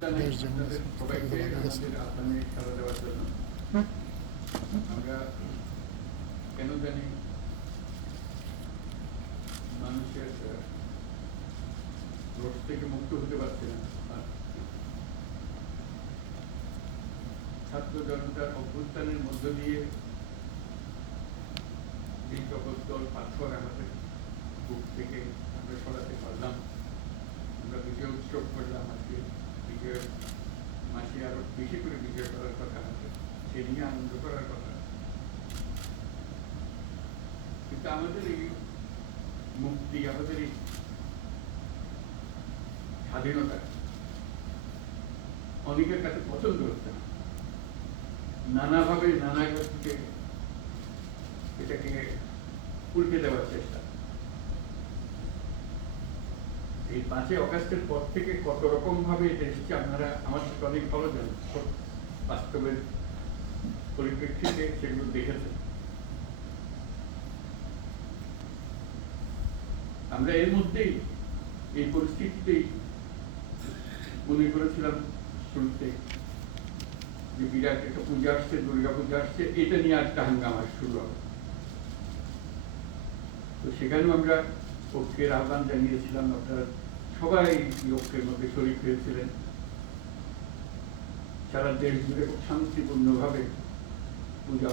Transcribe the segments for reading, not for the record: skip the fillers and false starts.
সবাইকে আমাদের আসামে খেলা দেওয়ার জন্য আমরা কেন জানি মানুষের রোগ থেকে মুক্ত হতে পারছে না। ছাত্র জনতার অভ্যুত্থানের মধ্য দিয়ে যে সকল দল পাথর আমাদের বুক থেকে আমরা সরাতে পারলাম, আমরা বিজয় উৎসব করলাম। আজকে বিজয়ের মাসে আরো বেশি করে বিজয় করার কথা আছে, সে নিয়ে আনন্দ করার কথা। কিন্তু আমাদের এই মুক্তি, আমাদের এই স্বাধীনতা অনেকের কাছে পছন্দ হচ্ছে না। নানাভাবে নানা থেকে এটাকে উল্টে দেওয়ার চেষ্টা। এই 5ই অগাস্টের পর থেকে কত রকম ভাবে এটা এসেছে আপনারা আমার সাথে অনেক ভালো জানেন, বাস্তবের পরিপ্রেক্ষিতে সেগুলো দেখেছেন। আমরা এর মধ্যেই এই পরিস্থিতিতেই মনে করেছিলাম শুরুতে যে বিরাট একটা পূজা আসছে, দুর্গা পূজা আসছে, এটা নিয়ে একটা হাঙ্গামা শুরু হবে। তো সেখানেও আমরা ঐক্যের আহ্বান জানিয়েছিলাম, আপনারা সবাই ঐক্যের মধ্যে শরীক হয়েছিলেন। সারা দেশ জুড়ে খুব শান্তিপূর্ণভাবে পূজা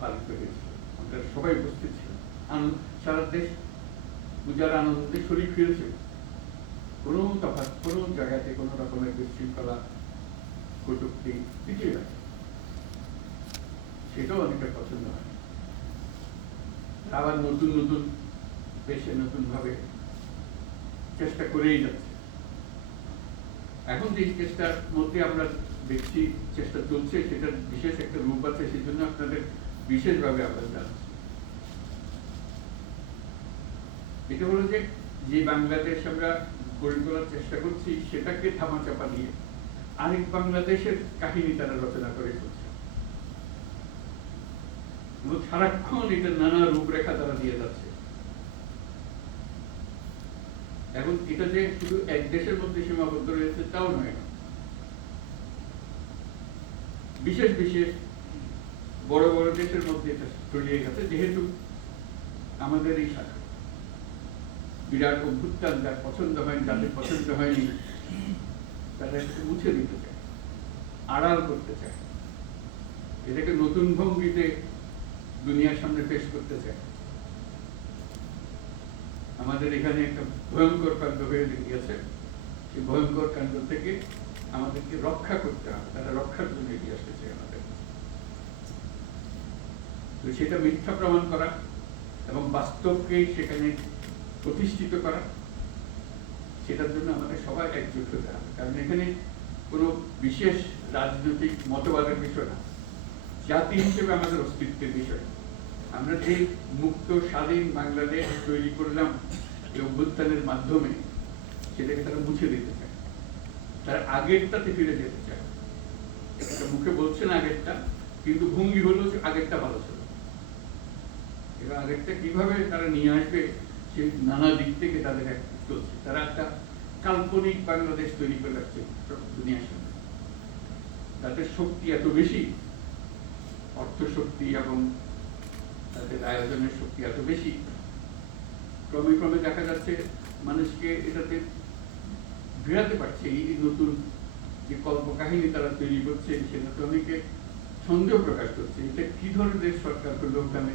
পালিত হয়েছিল, আমরা সবাই উপস্থিত ছিলাম। সারা দেশ পূজার আনন্দে শরীক হয়েছে। কোনো তফাৎ, কোনো জায়গাতে কোনো রকমের বিশৃঙ্খলা, কটূক্তি কিছুই না, সেটাও অনেকটা পছন্দ হয়। আবার নতুন নতুন দেশে নতুন ভাবে চেষ্টা করেই যাচ্ছে। এখন যে চেষ্টার মধ্যে আমরা দেখছি চেষ্টা চলছে, সেটার বিশেষ একটা রূপ আছে, সেই জন্য আপনাদের বিশেষভাবে আহ্বান জানাচ্ছি। এটা হলো যে বাংলাদেশ আমরা গড়ে তোলার চেষ্টা করছি, সেটাকে থামাচাপা দিয়ে আরেক বাংলাদেশের কাহিনী তারা রচনা করে চলছে। সারাক্ষণ এটা নানা রূপরেখা তারা দিয়ে যাচ্ছে। এখন এটা যে শুধু এক দেশের মধ্যে সীমাবদ্ধ রয়েছে তাও নয়, বিশেষ বিশেষ বড় বড় দেশের মধ্যে এটা ছড়িয়ে গেছে। যেহেতু আমাদের এই শাখা বিরাট অভ্যুত্থান যার পছন্দ হয়নি, যাদের পছন্দ হয়নি, তারা মুছে দিতে চায়, আড়াল করতে চায়, এটাকে নতুন ভঙ্গিতে দুনিয়ার সামনে পেশ করতে চায়। আমাদের এখানে একটা ভয়ঙ্কর কাণ্ড হয়ে গিয়েছে, সেই ভয়ঙ্কর কাণ্ড থেকে আমাদেরকে রক্ষা করতে হবে, তারা রক্ষার জন্য এগিয়ে আসতে চায় আমাদের। তো সেটা মিথ্যা প্রমাণ করা এবং বাস্তবকে সেখানে প্রতিষ্ঠিত করা, সেটার জন্য আমাদের সবাই একজোট হতে হবে। কারণ এখানে কোনো বিশেষ রাজনৈতিক মতবাদের বিষয় না, জাতি হিসেবে আমাদের অস্তিত্বের বিষয়। আমরা যে মুক্ত স্বাধীন বাংলাদেশ তৈরি করলাম এই অভ্যুত্থানের মাধ্যমে, সেটাকে তারা মুছে দিতে চায়, তারা আগেরটাতে ফিরে যেতে চায়। মুখে বলছেন আগেরটা, কিন্তু ভঙ্গি হলো যে আগেরটা ভালো ছিল। এবার আগেরটা কিভাবে তারা নিয়ে আসবে, সেই নানা দিক থেকে তাদের চলছে। তারা একটা কাল্পনিক বাংলাদেশ তৈরি করে রাখছে দুনিয়ার সামনে। তাদের শক্তি এত বেশি, অর্থ শক্তি এবং তাদের আয়োজনের শক্তি এত বেশি, ক্রমে ক্রমে দেখা যাচ্ছে মানুষকে এটাতে ঘেরাতে পারছে। এই নতুন যে কল্পকাহিনী তারা তৈরি করছে, সেটাতে অনেকে সন্দেহ প্রকাশ করছে, এটা কি ধরনের সরকার হলো ওখানে,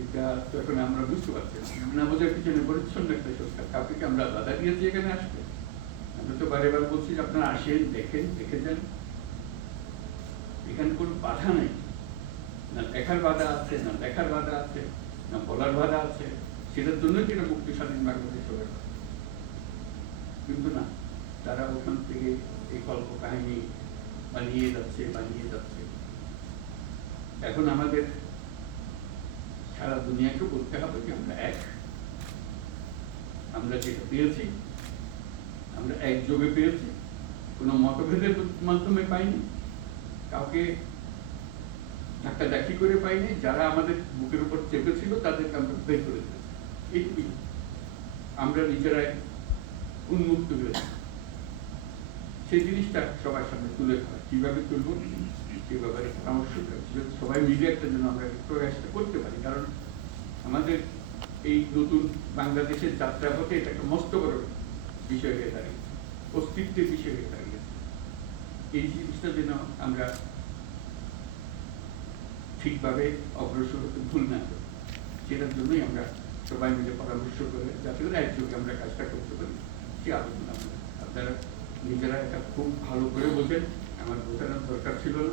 এটা তো এখন আমরা বুঝতে পারছি না। আমাদের পিছনে পরিচ্ছন্ন একটা সরকার, কাউকে আমরা বাধা দিয়েছি এখানে আসবে? আমরা তো বারে বার বলছি যে আপনারা আসেন, দেখেন, দেখে যান। এখানে কোনো বাধা নেই, না দেখার বাধা আছে, না দেখার বাধা আছে, না বলার বাধা আছে। সেটার জন্য যেটা মুক্তি স্বাধীন বাংলাদেশ হবে। কিন্তু না, তারা ওখান থেকে এই কল্প কাহিনী বানিয়ে যাচ্ছে, বানিয়ে যাচ্ছে। এখন আমাদের সারা দুনিয়াকে বলতে হবে যে আমরা এক, আমরা যেটা পেয়েছি আমরা একযোগে পেয়েছি, কোনো মতভেদের মাধ্যমে পাইনি, কাউকে ধাক্কা ধাক্কি করে পাইনি। যারা আমাদের বুকের উপর চেপেছিল তাদেরকে আমরা বের করে দিয়েছি। এইটুকুই, আমরা নিজেরাই উন্মুক্ত হয়েছি। সেই জিনিসটা সবার সামনে তুলে ধরা, কিভাবে তুলব সে ব্যাপারে পরামর্শ দেওয়া। সবাই মিলে একটা জন্য আমরা প্রয়াসটা করতে পারি, কারণ আমাদের এই নতুন বাংলাদেশের যাত্রাপথে এটা একটা মস্ত বড় বিষয় হয়ে দাঁড়িয়েছে, অস্তিত্বের বিষয় হয়ে দাঁড়িয়েছে। এই জিনিসটা যেন আমরা ঠিকভাবে অগ্রসর হতে ভুল না করি, সেটার জন্যই আমরা সবাই মিলে পরামর্শ করে যাতে করে একযোগে আমরা কাজটা করতে পারি, সে আলোচনা আমরা। আপনারা নিজেরা এটা খুব ভালো করে বোঝেন, আমার বোঝানোর দরকার ছিল না,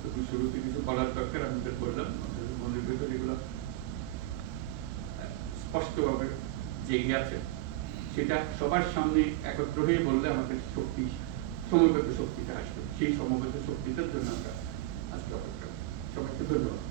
তবু শুরুতে কিছু বলার দরকার, আমি তো বললাম। আপনাদের মনের ভেতরে এগুলো স্পষ্টভাবে জেগে আছে, সেটা সবার সামনে একত্র হয়ে বললে আমাদের শক্তি, সমবেত শক্তিটা আসবে। সেই সমবেত শক্তিটার জন্য আমরা আজকে অপেক্ষা। সবাইকে ধন্যবাদ।